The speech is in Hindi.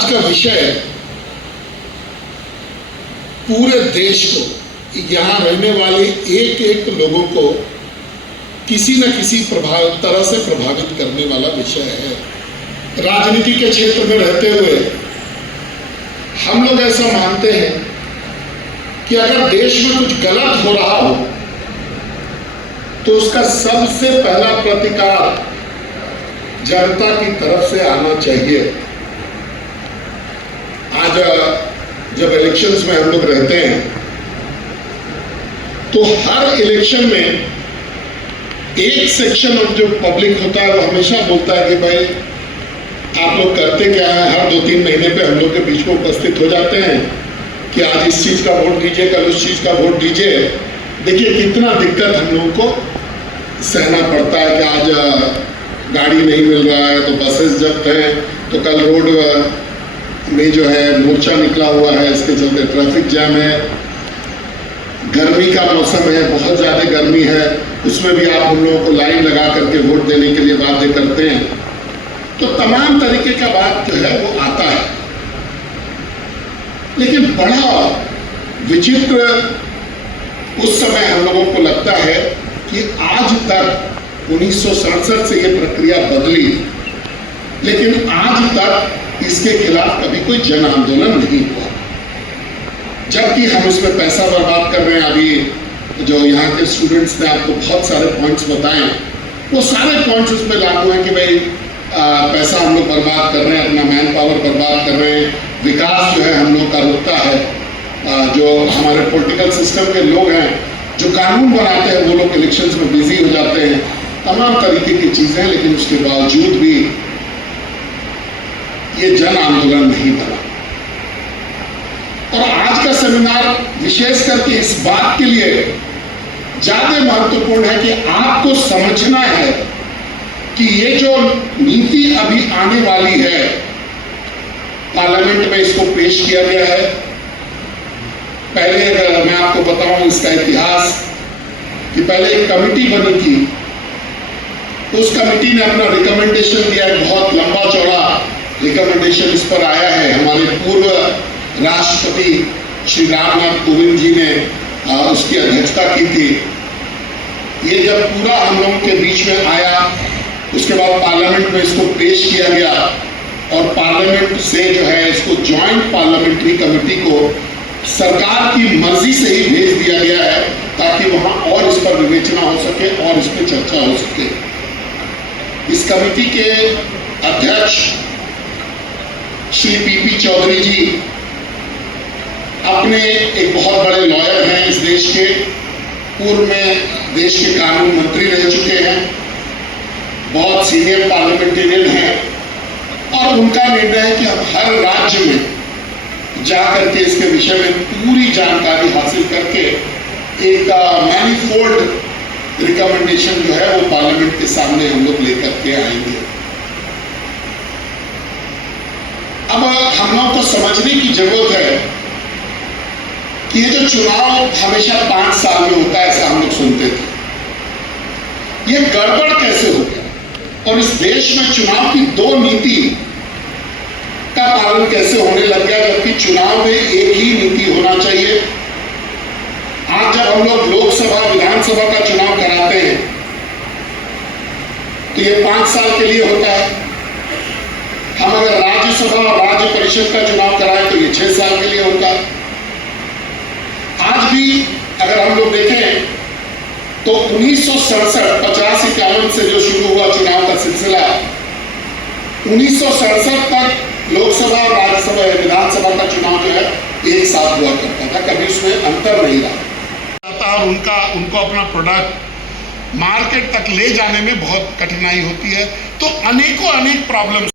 आज का विषय पूरे देश को, यहाँ रहने वाले एक एक लोगों को किसी न किसी तरह से प्रभावित करने वाला विषय है। राजनीति के क्षेत्र में रहते हुए हम लोग ऐसा मानते हैं कि अगर देश में कुछ गलत हो रहा हो तो उसका सबसे पहला प्रतिकार जनता की तरफ से आना चाहिए। आज जब इलेक्शंस में हम लोग रहते हैं तो हर इलेक्शन में एक सेक्शन ऑफ जो पब्लिक होता है वो हमेशा बोलता है कि भाई आप लोग करते क्या है। हर 2-3 महीने पे हम लोग के बीच में उपस्थित हो जाते हैं कि आज इस चीज का वोट दीजिए, कल उस चीज का वोट दीजिए। देखिए कितना दिक्कत हम लोगों को सहना पड़ता है कि आज गाड़ी नहीं मिल रहा है तो बसेस जब्त हैं, तो कल रोड में जो है मोर्चा निकला हुआ है, इसके चलते ट्रैफिक जैम है। गर्मी का मौसम है, बहुत ज़्यादा गर्मी है, उसमें भी आप हम लोगों को लाइन लगा करके वोट देने के लिए बाध्य करते हैं। तो तमाम तरीके का बात जो है वो आता है। लेकिन बड़ा विचित्र उस समय हम लोगों को लगता है कि आज तक 1967 से ये प्रक्रिया बदली, लेकिन आज तक इसके खिलाफ कभी कोई जन आंदोलन नहीं हुआ, जबकि हम इसमें पैसा बर्बाद कर रहे हैं। अभी जो यहाँ के स्टूडेंट्स ने आपको बहुत सारे पॉइंट्स बताए, वो सारे पॉइंट्स उसमें लागू हैं कि भाई पैसा हम लोग बर्बाद कर रहे हैं, अपना मैन पावर बर्बाद कर रहे हैं, विकास जो है हम लोग का रुकता है। जो हमारे पॉलिटिकल सिस्टम के लोग हैं जो कानून बनाते हैं वो लोग इलेक्शंस में बिजी हो जाते हैं, तमाम तरीके की चीज़ें। लेकिन उसके बावजूद भी ये जन आंदोलन नहीं बना। और आज का सेमिनार विशेष करके इस बात के लिए ज्यादा महत्वपूर्ण है कि आपको समझना है कि ये जो नीति अभी आने वाली है, पार्लियामेंट में इसको पेश किया गया है। पहले अगर मैं आपको बताऊं इसका इतिहास, कि पहले एक कमिटी बनी थी, उस कमिटी ने अपना रिकमेंडेशन दिया, एक बहुत लंबा चौड़ा रिकमेंडेशन इस पर आया है। हमारे पूर्व राष्ट्रपति श्री रामनाथ कोविंद जी ने उसकी अध्यक्षता की थी। ये जब पूरा हम लोगों के बीच में आया, उसके बाद पार्लियामेंट में इसको पेश किया गया और पार्लियामेंट से जो है इसको जॉइंट पार्लियामेंट्री कमेटी को सरकार की मर्जी से ही भेज दिया गया है, ताकि वहां और इस पर विवेचना हो सके और इस पर चर्चा हो सके। इस कमेटी के अध्यक्ष श्री पीपी चौधरी जी अपने एक बहुत बड़े लॉयर हैं, इस देश के पूर्व में देश के कानून मंत्री रह चुके हैं, बहुत सीनियर पार्लियामेंटेरियन हैं। और उनका निर्णय है कि हम हर राज्य में जाकर के इसके विषय में पूरी जानकारी हासिल करके एक मैनिफोल्ड रिकमेंडेशन जो है वो पार्लियामेंट के सामने हम लोग लेकर के आएंगे। अब हम लोगों को समझने की जरूरत है कि ये जो चुनाव हमेशा 5 साल में होता है, ऐसा हम लोग सुनते थे, ये गड़बड़ कैसे हो गया और इस देश में चुनाव की 2 नीति का पालन कैसे होने लग गया, जबकि चुनाव में एक ही नीति होना चाहिए। आज जब हम लोग लोकसभा विधानसभा का चुनाव कराते हैं तो ये 5 साल के लिए होता है। हम अगर राज्यसभा और राज्य परिषद का चुनाव कराएं तो ये 6 साल के लिए होता है। आज भी अगर हम लोग देखें तो 1967 50-51 से जो शुरू हुआ चुनाव का सिलसिला, 1967 तक लोकसभा और राज्यसभा विधानसभा का चुनाव जो है एक साथ हुआ करता था, कभी उसमें अंतर नहीं रहा। और उनको अपना प्रोडक्ट मार्केट तक ले जाने में बहुत कठिनाई होती है। तो अनेक प्रॉब्लम्स